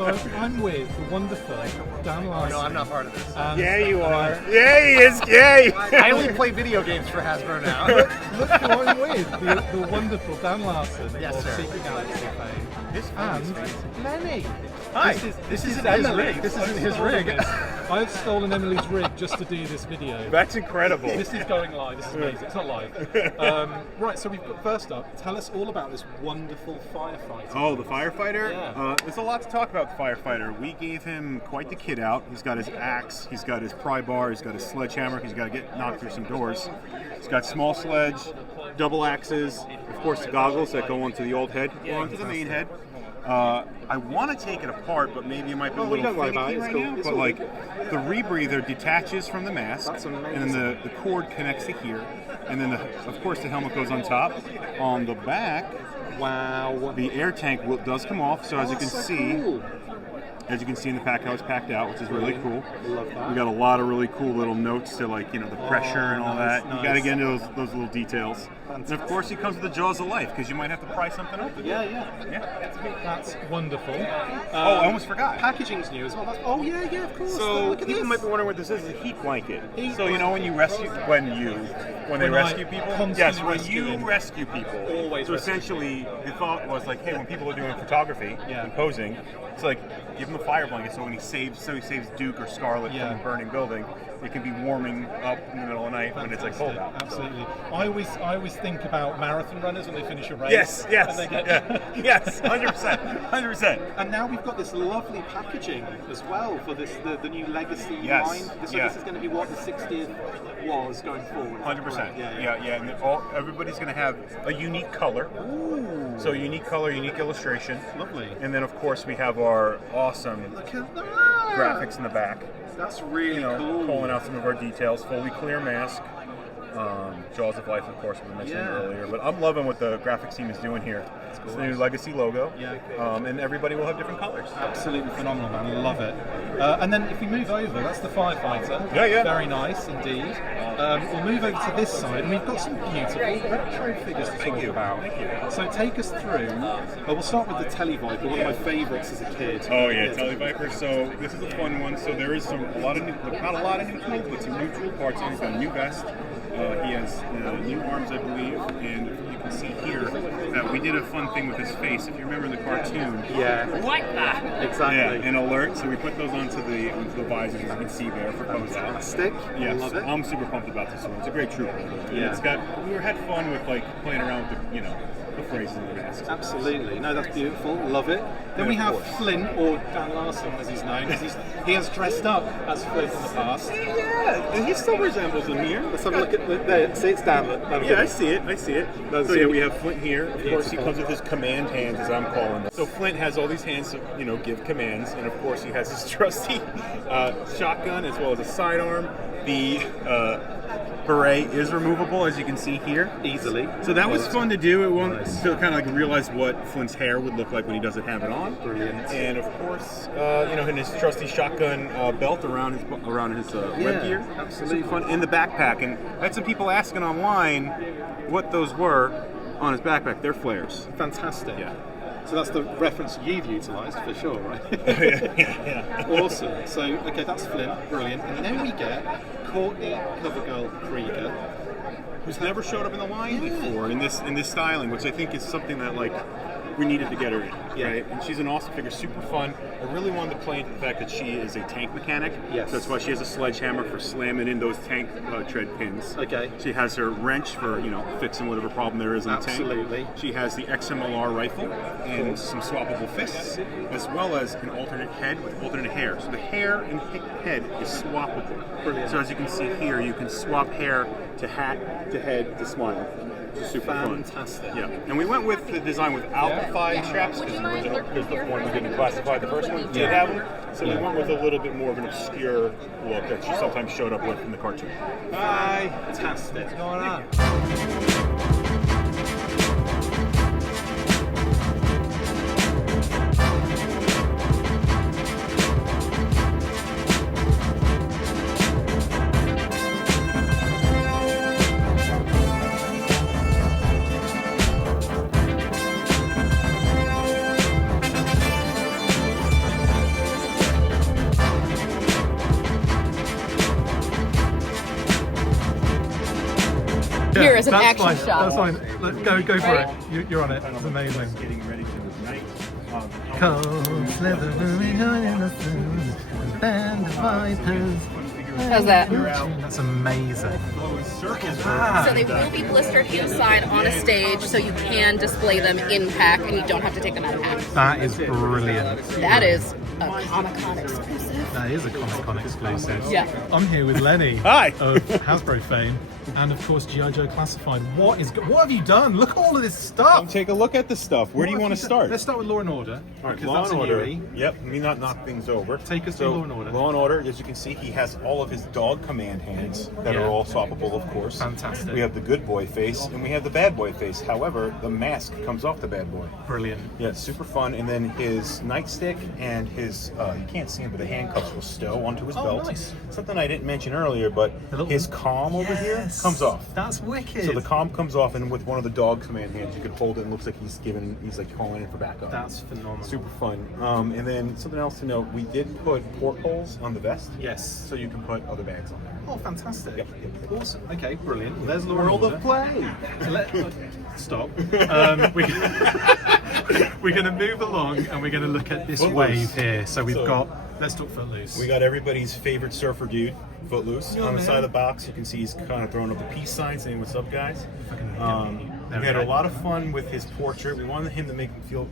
So I'm with the wonderful Dan Larson. No, I'm not part of this. Yeah, you are. Yeah, he is. Yay! I only play video games for Hasbro now. Look who I'm with, the wonderful Dan Larson Yes, of sir. Secret Galaxy fame. This And Lenny. Hi. This isn't Emily's. his rig. This isn't his Stolen rig. this. I've stolen Emily's rig just to do this video. That's incredible. This is going live. This is amazing. It's not live. Right, so we've got, first up, tell us all about this wonderful firefighter. Oh, the Firefighter? Yeah. There's a lot to talk about the Firefighter. We gave him quite the kit out. He's got his axe, he's got his pry bar, he's got his sledgehammer, he's got to get knocked through some doors. He's got small sledge, double axes, of course the goggles that go onto the old head, or onto the main head. I want to take it apart, but maybe it might be a little finicky right now. But like, the rebreather detaches from the mask, and then the cord connects to here, and then of course the helmet goes on top. On the back, Wow. the air tank does come off. So as you can so see. cool. As you can see in the pack how it's packed out, which is really cool. Love that. We got a lot of really cool little notes to, like, you know, the pressure and all nice, that. You got to nice. get into those little details. And of course, he comes with the jaws of life because you might have to pry something open. Yeah. That's wonderful. Oh, I almost forgot. Packaging's new as well. Oh yeah, of course. So Look at people this. might be wondering what this is. It's a heat blanket. Heat So you know when you rescue, when they When rescue I people. constantly Yes, when rescuing. you rescue people. Always So rescue. essentially, the thought was like, hey, when people are doing photography Yeah. and posing, it's like give them a fire blanket. So when he saves Duke or Scarlet Yeah. from a burning building, it can be warming up in the middle of the night when it's like cold out. Absolutely. I always think about marathon runners when they finish a race. Yes, And they get, yes, 100%. And now we've got this lovely packaging as well for this the new Legacy Yes, line. So yeah. this is going to be what the 60th was going forward. 100%. Yeah. And everybody's going to have a unique color. Ooh. So unique color, unique illustration. Lovely. And then of course we have our awesome Look at that. graphics in the back. That's really You know, cool. calling out some of our details. Fully clear mask. Jaws of Life, of course, we mentioned earlier. But I'm loving what the graphics team is doing here. It's the new Legacy logo. Yeah. And everybody will have different colors. Absolutely phenomenal, man. I love it. And then if we move over, that's the Firefighter. Yeah. Very nice indeed. We'll move over to this side, and we've got some beautiful retro figures to talk about. So take us through. We'll start with the Televiper, one of my favourites as a kid. Oh yeah, Televiper. So this is a fun one. So there is not a lot of new tools, but some new tool parts. He's got a new vest. He has new arms, I believe, and you can see here that we did a fun thing with his face. If you remember in the cartoon, Like that. Exactly. an alert. So we put those onto the visors, as you can see there for pose out. Fantastic. Yes, Love it. I'm super pumped about this one. It's a great trooper. Yeah. It's got. We had fun with like playing around with the phrases and the masks. Absolutely. No, that's beautiful. Love it. Then we have Flint, or Dan Larson as he's known. He has dressed up as Flint in the past. Yeah, and he still resembles him here. Let's have a look at there. See, it's Dan. Yeah, I see it. So yeah, we have Flint here. Of course, he Beautiful. comes with his command hands, as I'm calling them. So Flint has all these hands to, give commands, and of course he has his trusty shotgun as well as a sidearm. The beret is removable, as you can see here. Easily. So that was fun to do. It won't Nice. to kind of like realize what Flint's hair would look like when he doesn't have it on. Brilliant. And of course, and his trusty shotgun belt around his web gear. absolutely. Super fun. And the backpack. And I had some people asking online what those were on his backpack. They're flares. Fantastic. Yeah. So that's the reference you've utilised for sure, right? yeah. Awesome. So, okay, that's Flint. Brilliant. And then we get Courtney Covergirl Krieger. Who's never showed up in the line before in this styling, which I think is something that like we needed to get her in, right? And she's an awesome figure, super fun. I really wanted to play into the fact that she is a tank mechanic. Yes. So that's why she has a sledgehammer for slamming in those tank tread pins. Okay. She has her wrench for fixing whatever problem there is in the tank. Absolutely. She has the XMLR rifle and some swappable fists, as well as an alternate head with alternate hair. So the hair and head is swappable. Brilliant. So as you can see here, you can swap hair to hat, to head, to smile. Which is super fun. Fantastic. Yeah, and we went with the design without the 5 straps because the original, because the one we didn't classify, the first one did have them. So we went with a little bit more of an obscure look that she sometimes showed up with in the cartoon. Fantastic. What's going on? an action fine. shot. That's fine. Go for Ready? it. You're on it. It's amazing. Getting ready for the night. How's that? That's amazing. So they will be blistered inside on a stage, so you can display them in pack, and you don't have to take them out of pack. That is brilliant. That is a Comic-Con exclusive. That is a Comic-Con exclusive. Yeah. I'm here with Lenny. Hi. Of Hasbro fame. And of course, G.I. Joe Classified. What have you done? Look at all of this stuff. Come take a look at the stuff. Where do you want to start? Let's start with Law and Order. All right, because Law that's and a Order. newie. Yep, let me not knock things over. Take us through Law and Order. Law and Order, as you can see, he has all of his dog command hands that Yeah. are all swappable, of course. Fantastic. We have the good boy face and we have the bad boy face. However, the mask comes off the bad boy. Brilliant. Yeah, super fun. And then his nightstick and his, you can't see him, but the handcuffs will stow onto his Oh, belt. nice. Something I didn't mention earlier, but The little- his comm over here Yes. comes off. That's wicked. So the comm comes off, and with one of the dog command hands, you can hold it and it looks like he's like calling in for backup. That's phenomenal. Super fun. And then something else to note, we did put portholes on the vest. Yes. So you can put other bags on there. Oh, fantastic. Yep. Awesome. Okay, brilliant. Well, there's Law and World Order. of play. So stop. We're going to move along and we're going to look at this Footloose. wave here. So we've So- got, let's talk Footloose. We got everybody's favorite surfer dude, Footloose. Yeah, on the man. side of the box, you can see he's kind of throwing up a peace sign saying, "What's up, guys?" There We we had go. a lot of fun with his portrait. We wanted him to make him feel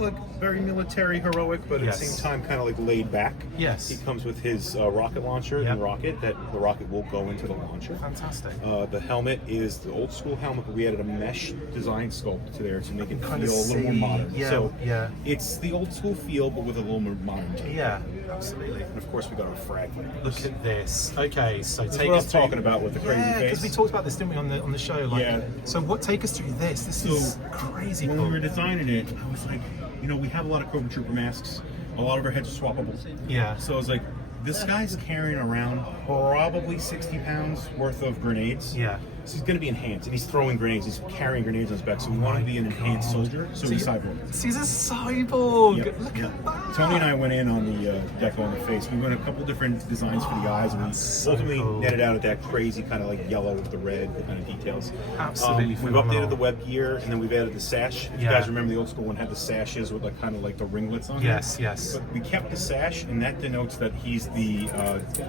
like very military, heroic, but at Yes. the same time kind of like laid back. Yes. He comes with his rocket launcher Yep. and rocket. That the rocket will go into the launcher. Fantastic. The helmet is the old school helmet, but we added a mesh design sculpt to there to make it feel Kinda a little more see- modern. yeah, So yeah. it's the old school feel, but with a little more modern take. Yeah, absolutely. And of course, we got our frag. Look at this. Okay, so That's take what I us was through. talking about with the crazy Yeah, because we face. talked about this, didn't we, on the show? Like, Yeah. So what? Take us through this. This is crazy When cool. we were designing it, I was like, we have a lot of Cobra Trooper masks. A lot of our heads are swappable. Yeah. So I was like, this guy's carrying around probably 60 pounds worth of grenades. Yeah. So he's going to be enhanced, and he's throwing grenades. He's carrying grenades on his back. So we want to be an enhanced soldier. So he's cyborg. He's a cyborg. Yep. Look at that. Tony and I went in on the deco on the face. We went a couple different designs for the eyes, and we so ultimately cool. netted out at that crazy kind of like yellow with the red kind of details. Absolutely We've phenomenal. updated the web gear, and then we've added the sash. If you Yeah. guys remember, the old school one had the sashes with like kind of like the ringlets on. Yes, there. yes. But we kept the sash, and that denotes that he's the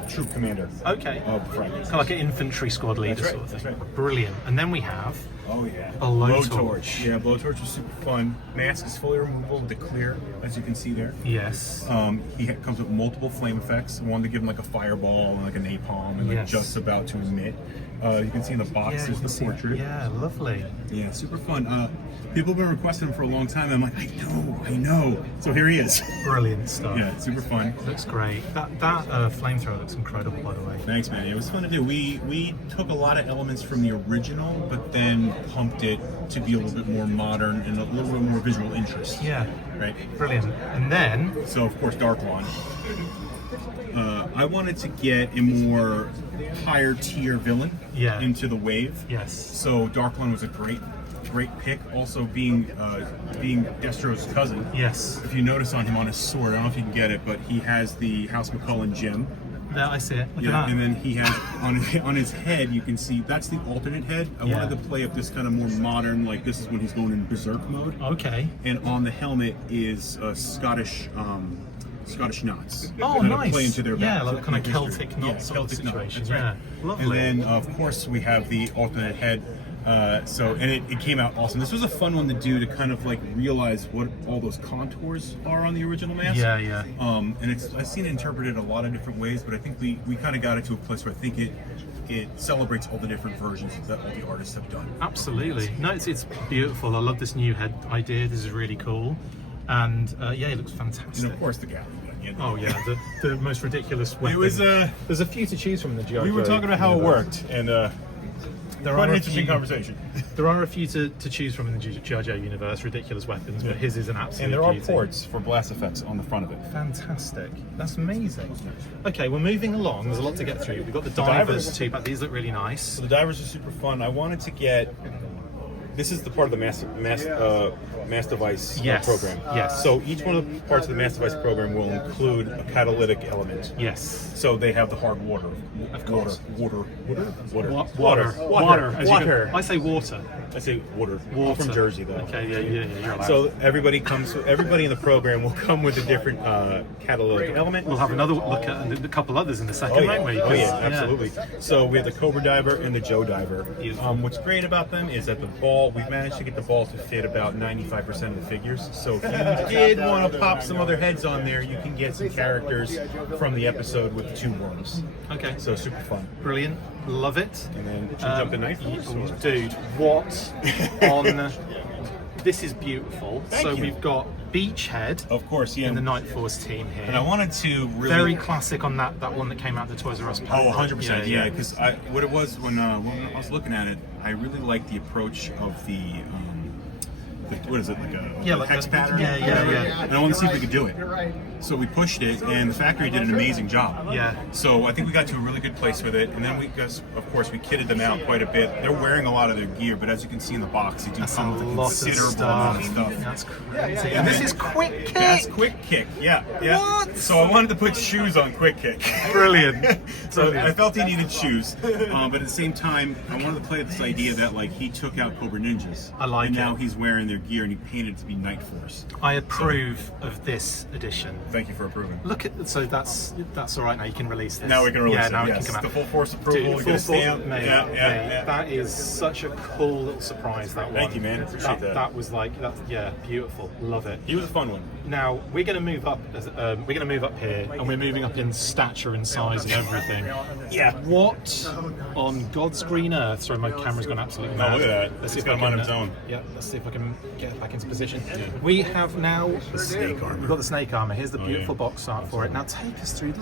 troop commander. Okay. Of the fragments. Kind of like an infantry squad leader That's right, sort of thing. that's right. Brilliant. And then we have Oh yeah. A blowtorch. Yeah, blowtorch was super fun. Mask is fully removable, the clear, as you can see there. yes. Comes with multiple flame effects. One to give him like a fireball and like a napalm and like Yes. just about to emit. You can see in the box Yeah, you there's can the see- portrait. Yeah, lovely. Yeah, super fun. People have been requesting him for a long time. I'm like, I know. So here he is. Brilliant stuff. Yeah, super fun. Looks great. That flamethrower looks incredible, by the way. Thanks, man. It was fun to do. We took a lot of elements from the original, but then pumped it to be a little bit more modern and a little bit more visual interest. Yeah. Right. Brilliant. And then So of course, Dark Lawn. I wanted to get a more higher tier villain Yeah. into the wave. yes. So Dark Lawn was a great pick. Also being Destro's cousin. Yes. If you notice on him on his sword, I don't know if you can get it, but he has the House McCullen gem. There, I see it. Look Yeah, at that. and then he has on his head, you can see that's the alternate head. I Yeah. wanted to play up this kind of more modern, like this is when he's going in berserk mode. Okay. And on the helmet is Scottish knots. Oh, that nice. play into their Yeah, back- like kind of history. Celtic knot sort of Celtic knot, situation. that's right. Yeah. Lovely. And then of course we have the alternate head. It came out awesome. This was a fun one to do to kind of like realize what all those contours are on the original mask. Yeah, yeah. And I've seen it interpreted a lot of different ways, but I think we kind of got it to a place where I think it celebrates all the different versions that all the artists have done. Absolutely. No, it's beautiful. I love this new head idea. This is really cool. And yeah, it looks fantastic. And of course the galley gun. You know. Oh yeah, the most ridiculous weapon. It was There's a few to choose from in the G.I. we were Joe talking about how it universe. worked, and There quite are an a interesting few- conversation. There are a few to choose from in the G.I. Joe universe, ridiculous weapons, but his is an absolute And there are beauty. ports for blast effects on the front of it. Fantastic. That's amazing. Okay, we're moving along. There's a lot to get through. We've got the divers divers. too, but these look really nice. So the divers are super fun. I wanted to get this is the part of the mass device Yes. program. Yes. So each one of the parts of the mass device program will include a catalytic element. Yes. So they have the hard water. Of course. Water. Water. Water. I say water. I say water. Water. I'm from Jersey, though. Okay, yeah, you're allowed. So everybody in the program will come with a different catalytic element. We'll have another look at a couple others in a second, won't we? Oh yeah, 'Cause, absolutely. So we have the Cobra Diver and the Joe Diver. Beautiful. What's great about them is that the ball, we've managed to get the ball to fit about 95% of the figures. So if you did want to pop some other heads on there, you can get some characters from the episode with 2 worms. Okay. So super fun. Brilliant. Love it. And then should we jump to Night Force? Dude, what on... This is beautiful. Thank so you. we've got Beachhead Of course, yeah. in the Night Force team here. And I wanted to really... Very classic on that one that came out the Toys R Us pack. Oh, 100%. Yeah, because what it was when I was looking at it, I really liked the approach of the what is it, like a like hex a- pattern? yeah. And I wanted to see if we could do it. So we pushed it, and the factory did an amazing job. Yeah. So I think we got to a really good place with it, and then of course, we kitted them out quite a bit. They're wearing a lot of their gear, but as you can see in the box, they do That's come a with a lot of considerable stuff. amount of stuff. That's crazy. And this is Quick Kick. That's Quick Kick, yeah. What? So I wanted to put shoes on Quick Kick. Brilliant. So I felt he needed shoes, but at the same time, I wanted to play with this idea that like he took out Cobra Ninjas. I like and it. now he's wearing their gear and he painted it to be Night Force. I approve of this edition. Thank you for approving. Look at so that's all right now. You can release this. Now we can release yeah, it. Now Yes. it can come The out. full force approval. Dude, we full get a stamp. force, mate, Yeah. That is such a cool little surprise. That one. Thank you, man. Appreciate that. That was like beautiful. Love it. He was a fun one. Now we're going to move up. We're going to move up here, and we're moving up in stature and size and everything. Yeah. What on God's green earth? Sorry, my camera's gone absolutely mad. look at that. Let's It's see if got I him can. on its own. Yeah. Let's see if I can get it back into position. We have now the snake armor. We've got the snake armor. Here's the beautiful box art for it. Now take us through.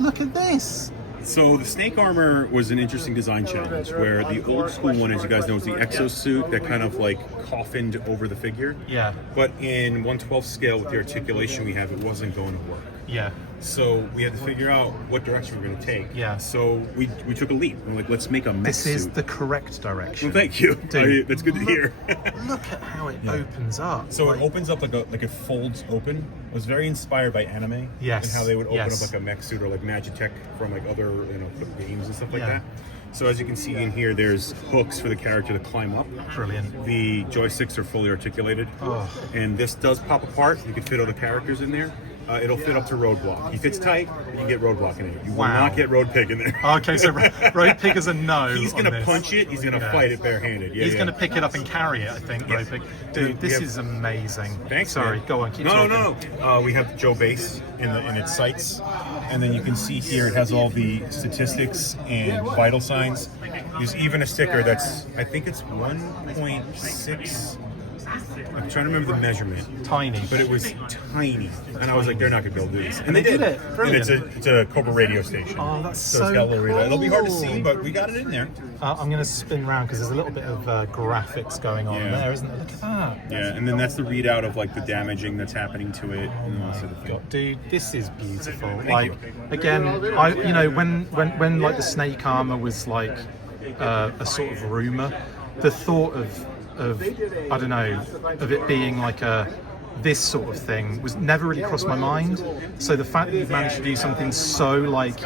Look at this. So the snake armor was an interesting design challenge where the old school one, as you guys know, is the exosuit that kind of like coffined over the figure. Yeah. But in 1/12 scale with the articulation we have, it wasn't going to work. Yeah. So we had to figure out what direction we were going to take. Yeah. So we took a leap. We're like, let's make a mech This is suit. the correct direction. Well, thank you. Dude, That's good to hear. Look at how it opens up. So Like, it opens up like it folds open. It was very inspired by anime. Yes, And how they would open yes. up like a mech suit or like Magitech from like other games and stuff like Yeah. that. So as you can see in here, there's hooks for the character to climb up. Brilliant. The joysticks are fully articulated. Oh. And this does pop apart. You can fit all the characters in there. It'll fit up to Roadblock. He fits tight, you can get Roadblock in it. You will Wow. not get Road Pig in there. Okay, so Road Pig is a no. He's on going to this. punch it. He's going to fight it barehanded. Yeah, He's yeah. going to pick it up and carry it, I think, Yeah. Road Pig. Dude, this Yeah. is amazing. Thanks. Sorry, man. go on, keep no, talking. No. We have Joe Base in its sights, and then you can see here it has all the statistics and vital signs. There's even a sticker that's, I think it's 1.6. I'm trying to remember the measurement, Tiny. but it was tiny, and I was like, they're not going to be able to do this, And they did it. And Brilliant. it's a Cobra radio station. Oh, that's so so it's got a little radar. It'll be hard to cool. see, but we got it in there. I'm going to spin around because there's a little bit of graphics going on Yeah. there, isn't there? Look at that. Yeah, and then that's the readout of like the damaging that's happening to it and all that sort of thing. God, dude, this is beautiful. Thank like, you. again, when like the snake armor was like a sort of rumor, the thought of I don't know, of it being like this sort of thing was never really crossed my mind. So the fact that you've managed to do something so like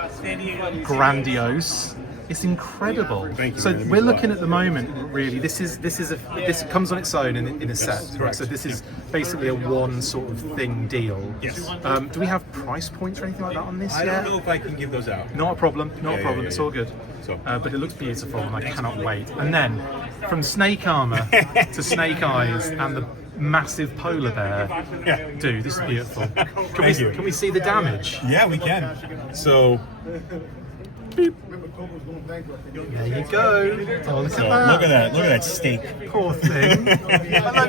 grandiose, it's incredible. Thank you, So man. That we're means a looking lot. at the moment. Really, this comes on its own in a set. Right? correct. So this is basically a one sort of thing deal. Yes. Do we have price points or anything like that on this I yet? don't know if I can give those out. Not a problem. Not a Yeah, problem. yeah, It's yeah. all good. So- But it looks beautiful, and I cannot wait. And then, from snake armor to snake eyes and the massive polar bear. Yeah. Dude, this is beautiful. Thank you. Can we see the damage? Yeah, we can. So, There you go. Oh, look so at that. look at that. Look at that steak. Poor thing.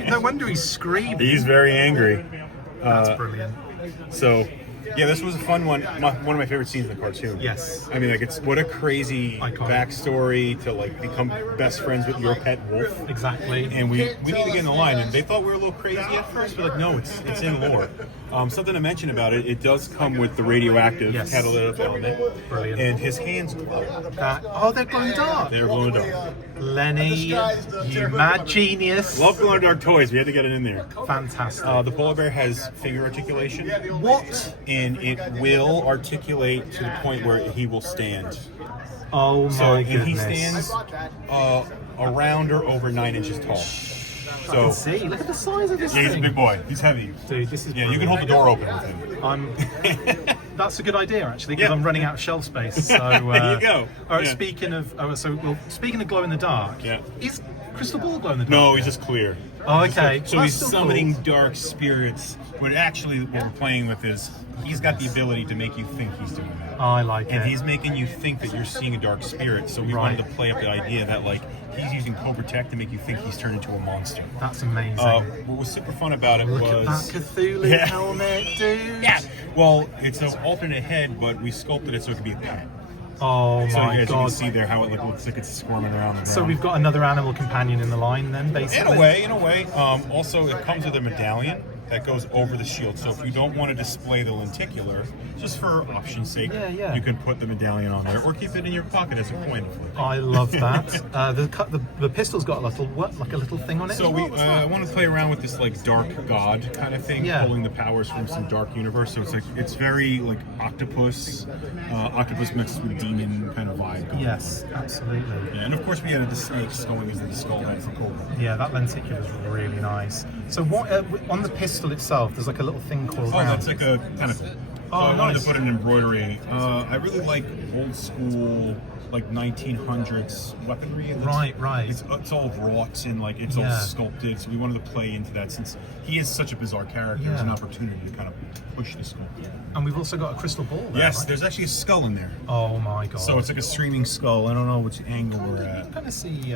No wonder he's screaming. He's very angry. That's brilliant. So, yeah, this was a fun one. One of my favorite scenes in the cartoon. Yes. I mean, like, it's what a crazy Iconic. backstory to like become best friends with your pet wolf. Exactly. And we need to get in the line. And they thought we were a little crazy at first, but like, no, it's in lore. Something to mention about it, it does come with the radioactive Yes. catalytic element. Brilliant. And his hands glow. They're glow in the dark. They're glow in the dark. Lenny, you mad genius. Love glow in the dark toys. We had to get it in there. Fantastic. The polar bear has finger articulation. What? And it will articulate to the point where he will stand. Oh So my and he goodness. stands around or over 9 inches tall. I can see. Look at the size of this Yeah, he's a thing. big boy. He's heavy. Dude, this is Yeah, you can hold the door open with him. That's a good idea, actually, because Yeah. I'm running out of shelf space. So There you go. All right, Yeah. speaking of glow in the dark. Yeah. Is Crystal Ball glow in the dark? No, he's just clear. Oh, okay. So That's he's still summoning cool. dark spirits. What actually what we're playing with is he's got the ability to make you think he's doing that. I like And it. he's making you think that you're seeing a dark spirit. So we Right. wanted to play up the idea that like he's using Cobra Tech to make you think he's turned into a monster. That's amazing. What was super fun about it Look was at that Cthulhu Yeah. helmet, dude. yeah. Well, it's an alternate head, but we sculpted it so it could be a pet. Oh So my as you can god. see there how it looks like it's squirming around. The So ground. we've got another animal companion in the line then, basically. In a way. Also, it comes with a medallion that goes over the shield. So if you don't want to display the lenticular, just for option's sake, Yeah. you can put the medallion on there or keep it in your pocket as a coin. I love that. The pistol's got a little thing on it. So as we well. What's that? I want to play around with this like dark god kind of thing, Yeah. pulling the powers from some dark universe. So it's very like octopus mixed with demon kind of vibe. going Yes, on. absolutely. Yeah, and of course we added the snakes going as the skull head for Cobra. Yeah, that lenticular is really nice. So what on the pistol itself? There's like a little thing called. Oh, that's like a kind of. So I wanted nice. to put an embroidery. I really like old school, like 1900s weaponry. And Right. It's all wrought and like it's all Yeah. sculpted. So we wanted to play into that since he is such a bizarre character. There's Yeah. an opportunity to kind of push the sculpt. And we've also got a crystal ball there. Yes, right? there's actually a skull in there. Oh my god. So it's like a streaming skull. I don't know which angle we're at. kind of see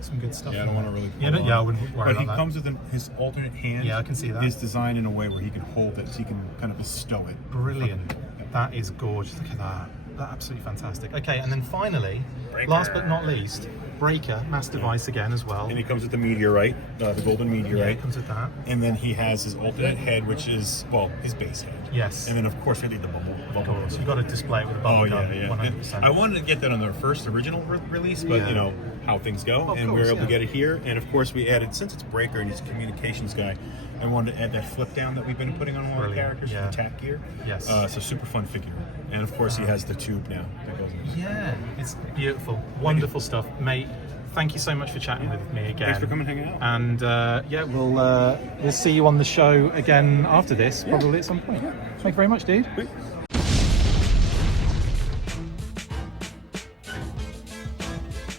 some good stuff. Yeah, I in don't there. want to really. Yeah, I wouldn't worry But he about that. comes with his alternate hand. Yeah, I can see that. His design in a way where he can hold it, so he can kind of bestow it. Brilliant. That is gorgeous. Look at that. That's absolutely fantastic. Okay, and then finally, Breaker. last but not least, Breaker, mass device again as well. And he comes with the meteorite, the golden Yeah, meteorite. it comes with that. And then he has his alternate head, which is, well, his base head. Yes. And then, of course, we did the bubble. Of course, you've got to display it with a bubble Oh, gun. yeah. 100%. I wanted to get that on their first original release, but, Yeah. you know, how things go. Of And we course, were able to yeah. get it here. And, of course, we added, since it's Breaker and he's a communications guy, I wanted to add that flip down that we've been putting on all the Brilliant, characters yeah. for the tack gear. Yes. So super fun figure. And, of course, he has the tube now that goes in. Yeah, it's beautiful. Wonderful stuff. Mate, thank you so much for chatting with me again. Thanks for coming and hanging out. And yeah, we'll see you on the show again after this, probably at some point. Thank you very much, dude.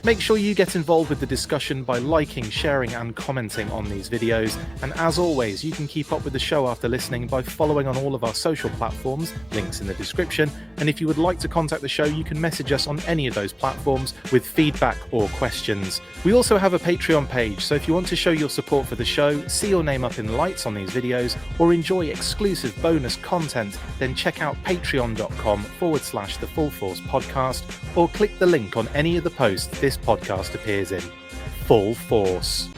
Make sure you get involved with the discussion by liking, sharing and commenting on these videos. And as always, you can keep up with the show after listening by following on all of our social platforms, links in the description. And if you would like to contact the show, you can message us on any of those platforms with feedback or questions. We also have a Patreon page, so if you want to show your support for the show, see your name up in lights on these videos, or enjoy exclusive bonus content, then check out patreon.com/The Full Force Podcast, or click the link on any of the posts this podcast appears in. Full Force.